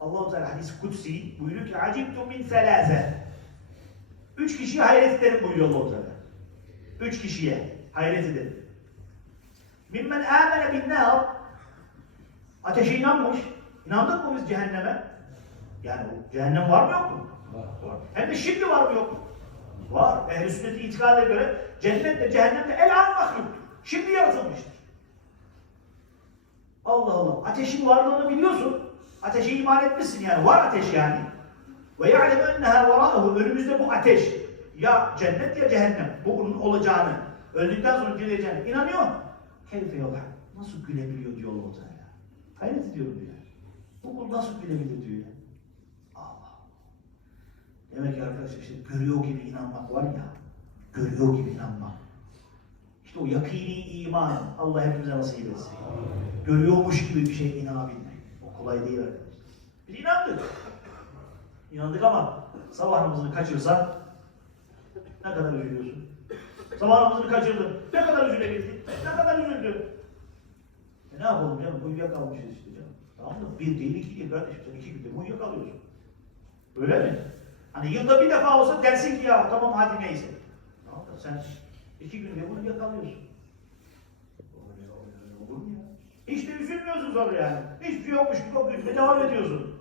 Allah-u Teala hadis kutsi buyuruyor ki acibtu min selase. Üç kişiye hayret ederim buyuruyor Allah-u Teala. Üç kişiye hayret ederim. Mimmen amene bin nar. Ateşe inanmış. İnandık mı biz cehenneme? Yani cehennem var mı yok mu? Var. Hem de şimdi var mı yok mu? Var. Ehl-i sünnet itikadına göre cennetle cehennemde el an mahluktur. Şimdi yaratılmıştır. Allah Allah. Ateşin varlığını biliyorsun. Ateşe iman etmişsin yani. Var ateş yani. Ve ya'lemu enneha vara'ahu. Önümüzde bu ateş. Ya cennet ya cehennem. Bu bunun olacağını. Öldükten sonra geleceğine inanıyor. Keyfe yola. Nasıl gülebiliyor diyor Allah Teala. Hayret ediyorum diyor. Bu kul nasıl gülebilir diyor. Allah. Demek ki arkadaşlar işte görüyor gibi inanmak var ya. Görüyor gibi inanmak. İşte o yakini iman Allah hepimize nasip etsin. Görüyormuş gibi bir şey inanabilmek. Kolay değil arkadaşlar. Biz inandık. İnandık ama sabah namazını kaçırsan ne kadar üzülüyorsun? Sabah namazını kaçırdın. Ne kadar üzülebildin? Ne kadar üzüldün? E ne yapalım canım? Uyuyakalmışız işte canım. Tamam mı? Bir değil, iki değil kardeşim. Sen iki günde uyuyakalıyorsun. Öyle mi? Hani yılda bir defa olsa dersin ki ya tamam hadi neyse. Tamam da sen iki günde bunu yakalıyorsun. Öyle, öyle olur mu ya? Hiç üzülmüyorsun sonra yani. Hiçbir şey yokmuş gibi o günde devam ediyorsun.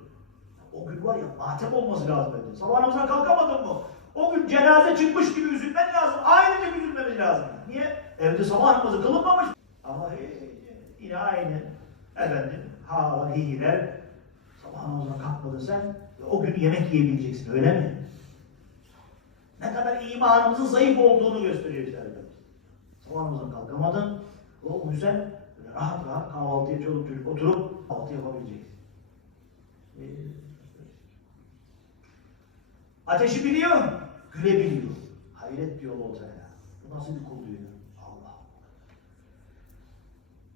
O gün var ya matem olması lazım dedi. Sabah namazına kalkamadın mı? O gün cenaze çıkmış gibi üzülmen lazım. Gibi üzülmemiz lazım. Niye? Evde sabah namazı kılınmamış. Ama hey, yine aynı. Efendim, ha hihiler. Sabah namazına kalkmadın sen. O gün yemek yiyebileceksin öyle mi? Ne kadar imanımızın zayıf olduğunu gösteriyor arkadaşlar. Sabah namazına kalkamadın. O yüzden rahat rahat kahvaltıya çoluk çocuk oturup kahvaltı yapabileceksin. Ee, Ateşi biliyor, gülebiliyor. Hayret diyor Allah Teala. Bu nasıl bir kul diyor. Allah.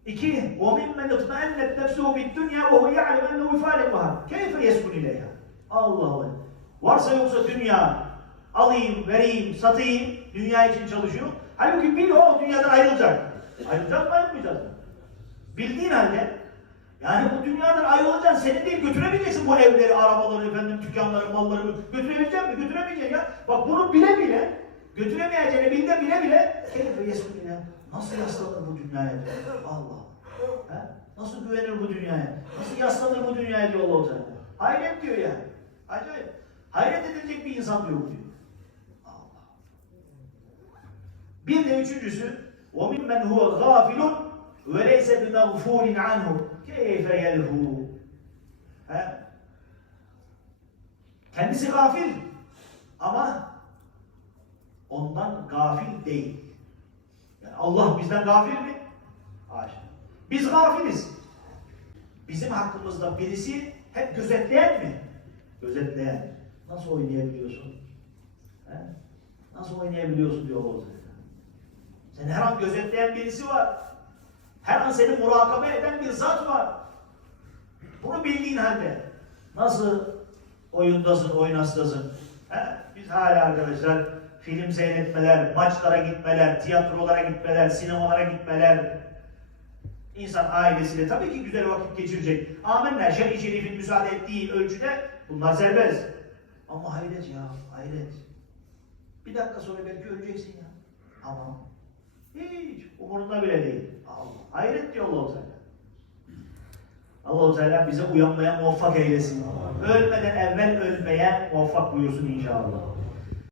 İki, وَمِمَّنْ اطْمَأَنَّتْ نَفْسُهُ بِالدُّنْيَا وَهُوَ يَعْلَمْ اَنَّهُ يُفَارِقُهَا كَيْفَ يَسْكُنْ اِلَيْهَا Allah Allah. Varsa yoksa dünya, alayım, vereyim, satayım, dünya için çalışıyor. Halbuki biliyor o dünyadan ayrılacak. Ayrılacak mı ayrılmayacak mı? Bildiğin halde yani bu dünyadan ayrılacaksın, senin değil götürebileceksin bu evleri, arabaları, efendim, dükkanları, malları götürebilecek mi? Götüremeyeceksin ya. Bak bunu bile bile, götüremeyeceğini bilde bile bile keyfe yesmine. Nasıl yaslanır bu dünyaya diyor. Allah. He? Nasıl güvenir bu dünyaya? Nasıl yaslanır bu dünyaya diyor Allah Teala. Hayret diyor ya. Acayip. Hayret edilecek bir insan diyor bu diyor. Allah. Bir de üçüncüsü وَمِمَّنْ هُوَ غَافِلٌ وَلَيْسَ بِمَغْفُورٍ عَنْهُ كَيْفَ يَلْهُ He? Kendisi gafil ama ondan gafil değil. Yani Allah bizden gafil mi? Haşa. Biz gafiliz. Bizim hakkımızda birisi hep gözetleyen mi? Gözetleyen. Nasıl oynayabiliyorsun? He? Nasıl oynayabiliyorsun diyor Allah Teala. Sen her an gözetleyen birisi var. Her an seni murakabe eden bir zat var. Bunu bildiğin halde nasıl oyundasın, oynastasın? He? Biz hala arkadaşlar film seyretmeler, maçlara gitmeler, tiyatrolara gitmeler, sinemalara gitmeler. İnsan ailesiyle tabii ki güzel vakit geçirecek. Amenna şer-i şerifin müsaade ettiği ölçüde bunlar serbest. Ama hayret ya, hayret. Bir dakika sonra belki öleceksin ya. Ama hiç umurunda bile değil. Allah. Hayret diyor Allah-u Teala. Allah-u Teala bize uyanmaya muvaffak eylesin. Ölmeden evvel ölmeye muvaffak buyursun inşallah.